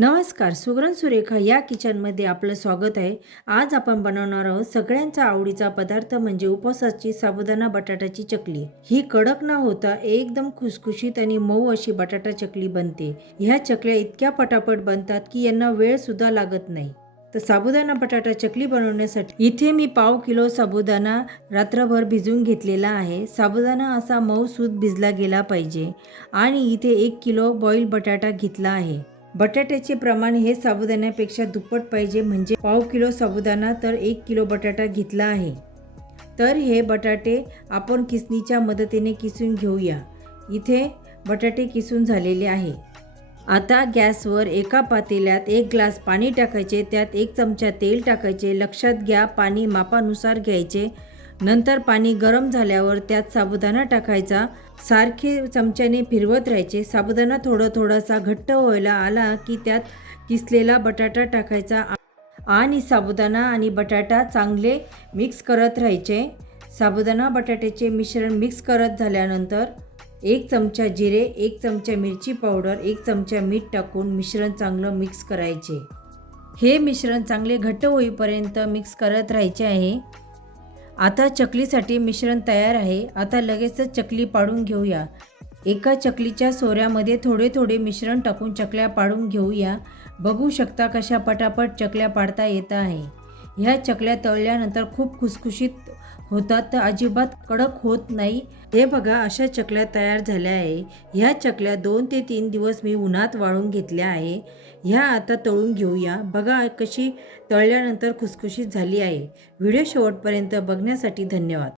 नमस्कार, सुगरण सुरेखा या किचनमध्ये आपलं स्वागत आहे. आज आपण बनवणार आहोत सगळ्यांचा आवडीचा पदार्थ म्हणजे उपवासाची साबुदाणा बटाट्याची चकली. ही कडक न होता एकदम खुसखुशीत आणि मऊ अशी बटाटा चकली बनते. ह्या चकल्या इतक्या पटापट बनतात की यांना वेळ सुद्धा लागत नाही. तर साबुदाणा बटाटा चकली बनवण्यासाठी इथे मी पाव किलो साबुदाणा रात्रभर भिजवून घेतलेला आहे. साबुदाणा असा मऊसूत भिजला गेला पाहिजे आणि इथे 1 किलो बॉईल बटाटा घेतला आहे. बटाट्याचे प्रमाण हे साबुदाण्यापेक्षा दुप्पट पाहिजे, म्हणजे पाव किलो साबुदाणा तर 1 किलो बटाटा घेतला आहे. तर हे बटाटे आपण किसणीच्या मदतीने किसून घेऊया. इथे बटाटे किसून झालेले आहे. आता गॅसवर एका पातेल्यात 1 ग्लास पाणी टाकायचे, त्यात 1 चमचा तेल टाकायचे. लक्षात घ्या, पाणी मापानुसार घ्यायचे. नंतर पाणी गरम झाल्यावर त्यात साबुदाणा टाकायचा. सारखे चमच्याने फिरवत राहायचे. साबुदाणा थोडासा घट्ट व्हायला आला की त्यात किसलेला बटाटा टाकायचा आणि साबुदाणा आणि बटाटा चांगले मिक्स करत राहायचे. साबुदाणा बटाट्याचे मिश्रण मिक्स करत झाल्यानंतर 1 चमचा जिरे, 1 चमचा मिरची पावडर, 1 चमचा मीठ टाकून मिश्रण चांगलं मिक्स करायचे. हे मिश्रण चांगले घट्ट होईपर्यंत मिक्स करत राहायचे आहे. आता चकलीसाठी मिश्रण तयार आहे. आता लगेचच चकली पाडून घेऊया. एका चकलीच्या सोऱ्यामध्ये थोडे मिश्रण टाकून चकल्या पाडून घेऊया. बघू शकता कशा पटापट चकल्या पाडता येत आहे. ह्या चकल्या तळल्यानंतर खूप खुसखुशीत होतात, तर अजिबात कडक होत नाही. हे बघा, अशा चकल्या तयार झाल्या आहे. ह्या चकल्या 2 ते 3 दिवस मी उन्हात वाळून घेतल्या आहे. ह्या आता तळून घेऊया. बघा कशी तळल्यानंतर खुसखुशीत झाली आहे. व्हिडिओ शेवटपर्यंत बघण्यासाठी धन्यवाद.